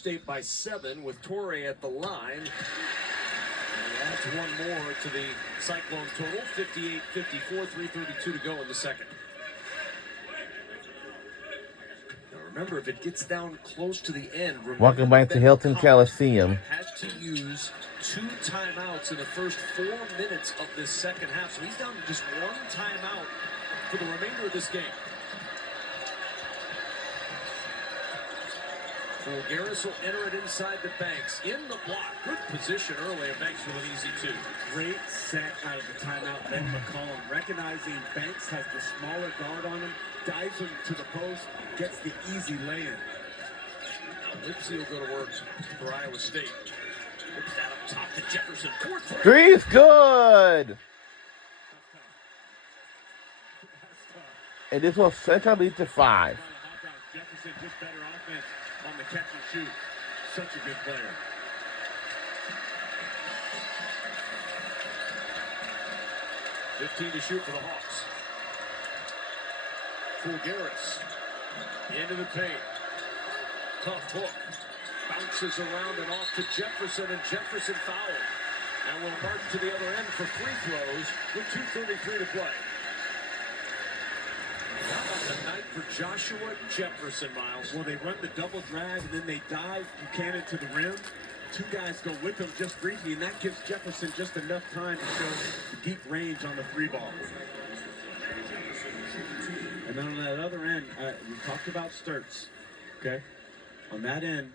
State by 7 with Torre at the line. And that's one more to the Cyclone total, 58-54, 3:32 to go in the second. Now remember, if it gets down close to the end, welcome back to Hilton Coliseum. Had to use 2 timeouts in the first 4 minutes of this second half, so he's down to just 1 timeout for the remainder of this game. Fulgaris will enter it inside the Banks. In the block. Good position early, and Banks with an easy 2. Great set out of the timeout. Ben McCollum recognizing Banks has the smaller guard on him, dives him to the post, gets the easy lay-in. Now Lipsy will go to work for Iowa State. Whips that up top to Jefferson. 4-3. Three is good. And this will Central lead to 5. Jefferson just better offense on the catch and shoot. Such a good player. .15 to shoot for the Hawks. Fulgaris into the paint. Tough hook. Bounces around and off to Jefferson, and Jefferson fouled. And will march to the other end for free throws with 2:33 to play. How about the night for Joshua Jefferson, Miles? Well, they run the double drag, and then they dive Buchanan to the rim. 2 guys go with him just briefly, and that gives Jefferson just enough time to show the deep range on the 3 ball. And then on that other end, we talked about Sturts, okay? On that end,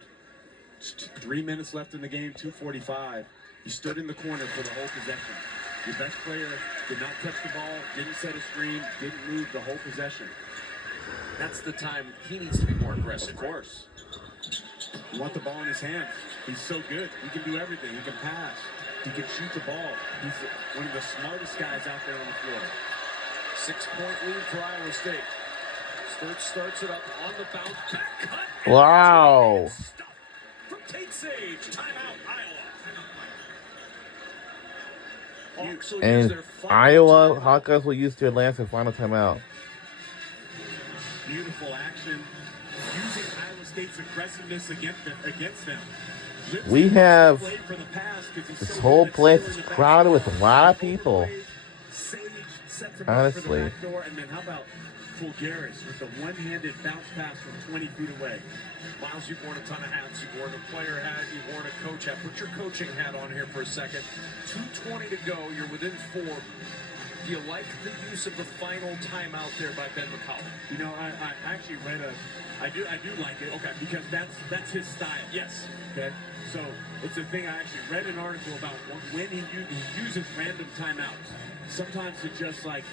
3 minutes left in the game, 2:45. He stood in the corner for the whole possession. Your best player did not touch the ball, didn't set a screen, didn't move the whole possession. That's the time he needs to be more aggressive. Of course. You want the ball in his hands. He's so good. He can do everything. He can pass. He can shoot the ball. He's one of the smartest guys out there on the floor. 6-point lead for Iowa State. Sturts starts it up on the bounce. Back cut. Wow. From Tate Sage. Timeout, Iowa. And Iowa Hawkeyes will use their last and final timeout. Beautiful action. Using Iowa State's aggressiveness against them. We have this whole place is crowded with a lot of people. Honestly. And then how about Fulgaris with the one-handed bounce pass from 20 feet away. Miles, you've worn a ton of hats. You've worn a player hat. You've worn a coach hat. Put your coaching hat on here for a second. 2:20 to go. You're within 4. Do you like the use of the final timeout there by Ben McCollum? You know, I actually read I do like it. Okay. Because that's his style. Yes. Okay. So it's a thing. I actually read an article about when he uses random timeouts. Sometimes to just like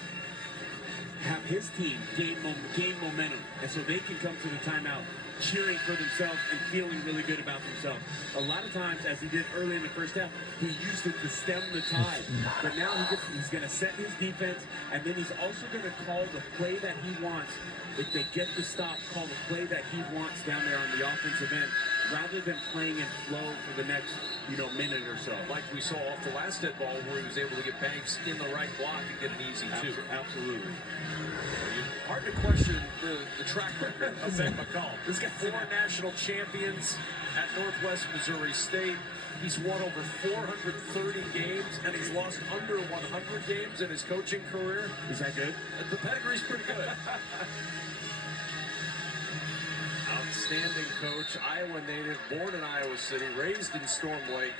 have his team gain momentum, and so they can come to the timeout cheering for themselves and feeling really good about themselves. A lot of times, as he did early in the first half, he used it to stem the tide. But now he's going to set his defense, and then he's also going to call the play that he wants. If they get the stop, call the play that he wants down there on the offensive end, rather than playing in flow for the next, minute or so. Like we saw off the last dead ball where he was able to get Banks in the right block and get an easy 2. Absolutely. Hard to question the track record of Ben McCollum. He's got 4 national champions at Northwest Missouri State. He's won over 430 games, and he's lost under 100 games in his coaching career. Is that good? The pedigree's pretty good. Outstanding coach, Iowa native, born in Iowa City, raised in Storm Lake.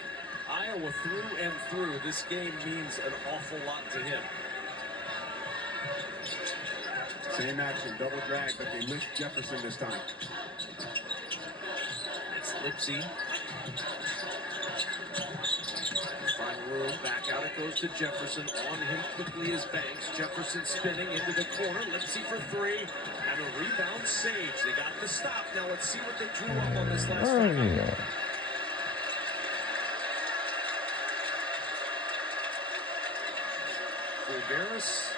Iowa through and through. This game means an awful lot to him. Same action, double drag, but they lift Jefferson this time. It's Lipsy. Find room, back out it goes to Jefferson. On him quickly is Banks. Jefferson spinning into the corner. Lipsy for 3. And a rebound, Sage. They got the stop. Now let's see what they drew up on this last time. Yeah. Fulgaris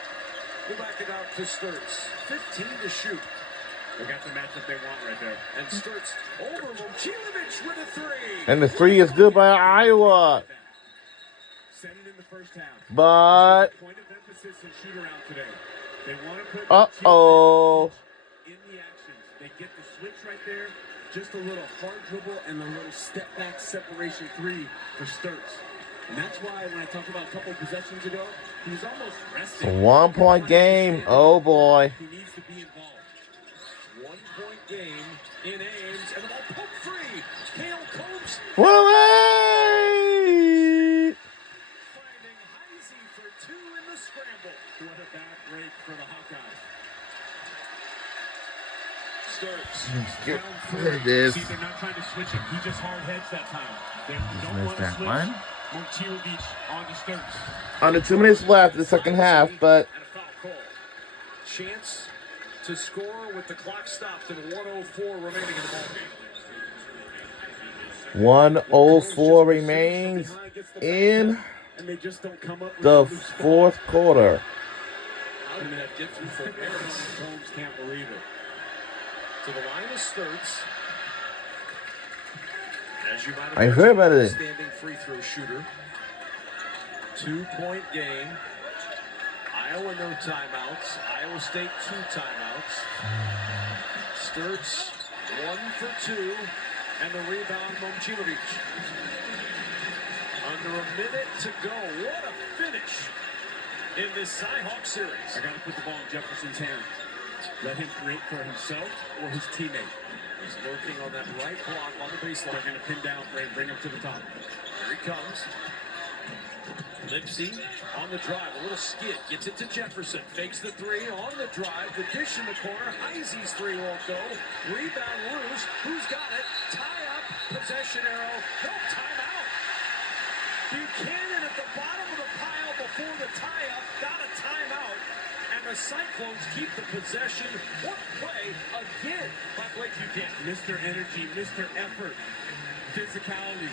will back it out to Sturts. 15 to shoot. They got the matchup they want right there. And Sturts over Momcilovic with a 3. And the 3 is good by Iowa. Set it in the first half. But Point of emphasis in shoot around today. They want to put uh-oh. in the actions. They get the switch right there. just a little hard dribble and a little step back separation three for Sturts. And that's why when I talked about a couple of possessions ago, he was almost resting. It's a 1-point game. Oh boy. He needs to be involved. 1-point game in Ames, and the ball poked free. Cale Combs Woo-wee! finding Heisey for 2 in the scramble. What a bad break for the Hawkeyes. Sturts. There it is. See, they're not trying to switch him. He just hard heads that time. They don't missed want to that switch one. Momcilovic on the Sturts. Under 2 minutes left in the second half, but And a foul call. Chance to score with the clock stopped and 1:04 remaining in the ballgame. 1:04 remains in And they just don't come up with the a loose ball. fourth quarter. How did that get through for Harris? Holmes can't believe it. To the line of Sturts. As you might have I heard about it. standing free throw shooter. 2-point game. Iowa no timeouts. Iowa State 2 timeouts. Sturts 1 for 2, and the rebound Momcilovic. Under a minute to go. What a finish in this Cy-Hawk series. I got to put the ball in Jefferson's hand. Let him create for himself or his teammate. He's lurking on that right block on the baseline. They're going to pin down for him, bring him to the top. Here he comes. Lipsy on the drive, a little skid, gets it to Jefferson, fakes the 3 on the drive, the dish in the corner, Heisey's 3 won't go, rebound loose, who's got it? Tie up, possession arrow, no timeout. Buchanan at the bottom of the pile before the tie-up, got a timeout, and the Cyclones keep the possession. What a play again by Blake Buchanan. Mr. Energy, Mr. Effort, physicality.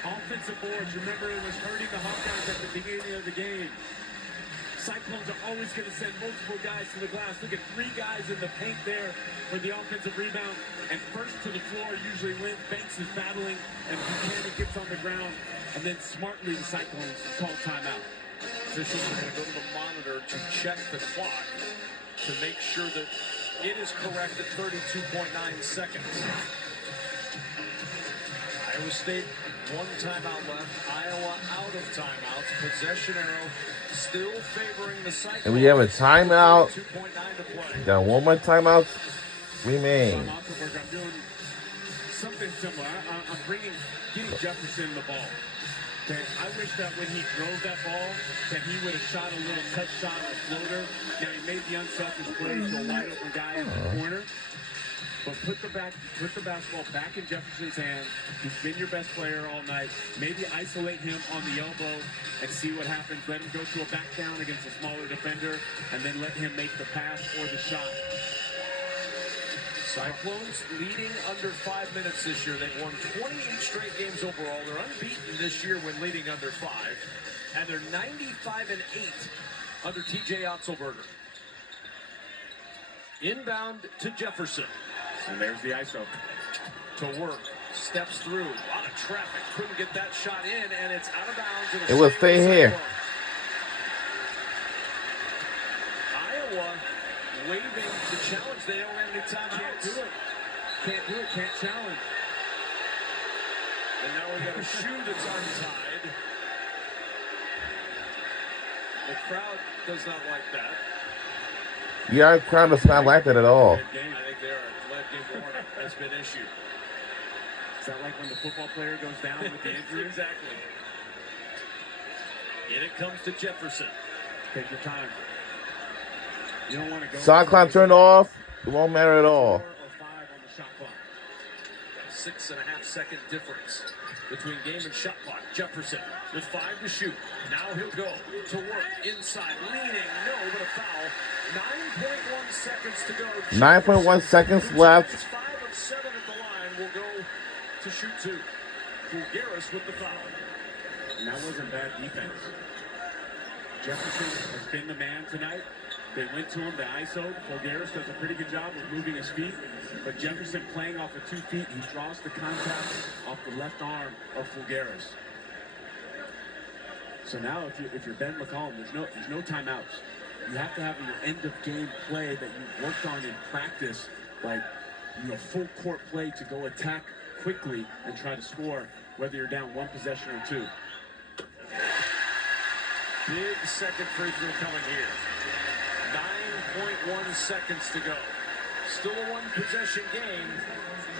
Offensive boards, remember it was hurting the Hawkeyes at the beginning of the game. Cyclones are always going to send multiple guys to the glass. Look at 3 guys in the paint there for the offensive rebound. And first to the floor usually wins. Banks is battling, and Buchanan gets on the ground. And then smartly the Cyclones call timeout. Officials are going to go to the monitor to check the clock to make sure that it is correct at 32.9 seconds. Iowa State 1 timeout left. Iowa out of timeouts. Possession arrow still favoring the Cyclones. And we have a timeout. 2.9 to play. Got 1 more timeout remain. I'm doing something similar. I'm getting Jefferson the ball. Okay, I wish that when he drove that ball, that he would have shot a little touch shot or floater. Now he made the unselfish play to a wide open guy in the corner. But put the basketball back in Jefferson's hand. He's been your best player all night. Maybe isolate him on the elbow and see what happens. Let him go to a back down against a smaller defender, and then let him make the pass or the shot. Cyclones leading under 5 minutes this year. They've won 28 straight games overall. They're unbeaten this year when leading under 5. And they're 95-8 under TJ Otzelberger. Inbound to Jefferson. And there's the ISO. To work. Steps through. A lot of traffic. Couldn't get that shot in, and it's out of bounds. It will stay here. Iowa waving the challenge. They don't have any timeouts. Can't do it. Can't challenge. And now we got a shoe that's untied. The crowd does not like that. Yeah, our crowd does not like that at all. I think there are lead game warning has been issued. Is that like when the football player goes down with the injury? Exactly. In it comes to Jefferson. Take your time. You don't want to go. Shot clock turned off. It won't matter at all. 4 or 5 on the shot clock. 6.5 second difference between game and shot clock. Jefferson with 5 to shoot. Now he'll go to work inside, leaning, no, but a foul. 9.1 seconds to go. 9.1 seconds left. 5 of 7 at the line will go to shoot 2. Fulgaris with the foul. And that wasn't bad defense. Jefferson has been the man tonight. They went to him, they ISO'd. Fulgaris does a pretty good job of moving his feet. But Jefferson playing off of 2 feet, he draws the contact off the left arm of Fulgaris. So now if you're Ben McCollum, there's no timeouts. You have to have your end of game play that you've worked on in practice, like full court play to go attack quickly and try to score, whether you're down one possession or two. Big second free throw coming here. 9.1 seconds to go. Still a one-possession game.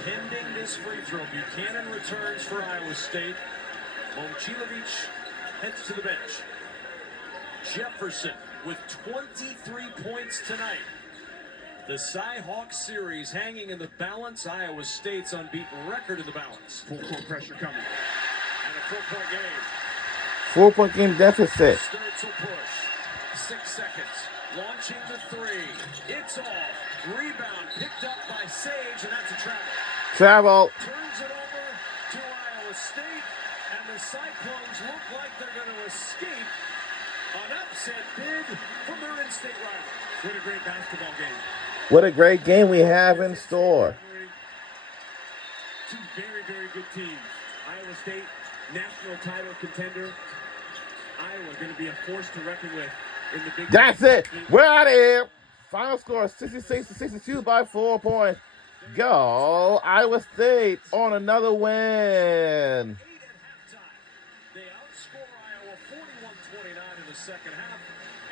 Pending this free throw. Buchanan returns for Iowa State. Momcilovic heads to the bench. Jefferson with 23 points tonight. The Cy Hawk series hanging in the balance. Iowa State's unbeaten record in the balance. Full court pressure coming. And a 4-point game. 4-point game deficit. Sturtz will push. 6 seconds. Launching the three. It's off. Rebound picked up by Sage, and that's a travel. Travel. Turns it over to Iowa State, and the Cyclones look like they're going to escape an upset bid from their in-state rival. What a great basketball game. What a great game we have in store. Two very, very good teams. Iowa State, national title contender. Iowa going to be a force to reckon with in the Big Ten. That's it. We're out of here. Final score 66-62 by 4 points. Go Iowa State on another win. 8 at halftime. They outscore Iowa 41-29 in the second half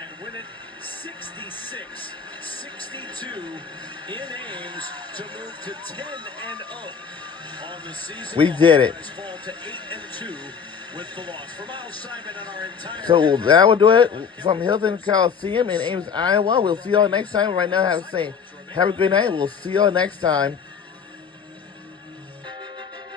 and win it 66-62 in Ames to move to 10-0 on the season. We did it. Fall to 8-2 with the loss. For Miles Simon and our entire So that will do it from Hilton Coliseum in Ames, Iowa. We'll see y'all next time. Right now, have a great night. We'll see y'all next time